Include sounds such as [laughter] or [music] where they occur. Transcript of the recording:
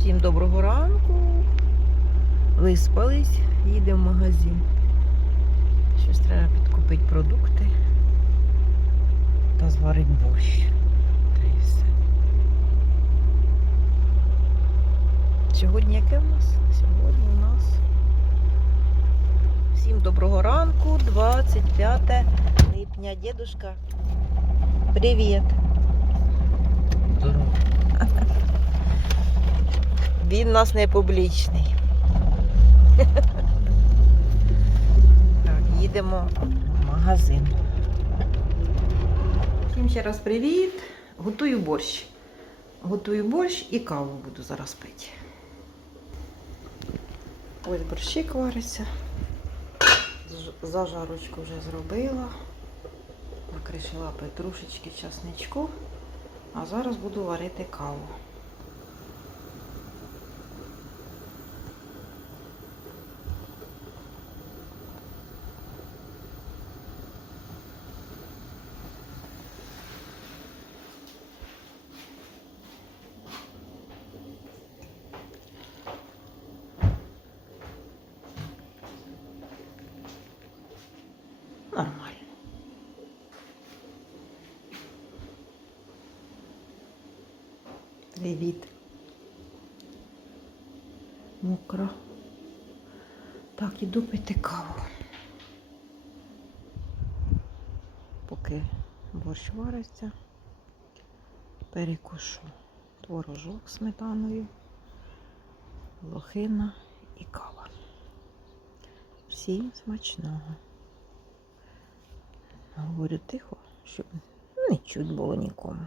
Всім доброго ранку. Виспались, їдемо в магазин. Щось треба підкупити продукти та зварити борщ. Та і все. Сьогодні яке в нас? Сьогодні у нас. Всім доброго ранку, 25 липня. Дедушка, привіт. Здорово. [laughs] Він у нас не публічний. Так, їдемо в магазин. Всім ще раз привіт. Готую борщ. Готую борщ і каву буду зараз пити. Ось борщик вариться. Зажарочку вже зробила. Накришила петрушечки, часничку. А зараз буду варити каву. Привіт. Мокро. Так, іду пити каву. Поки борщ вариться, перекушу творожок сметаною, лохина і кава. Всім смачного. Говорю тихо, щоб не чуть було нікому.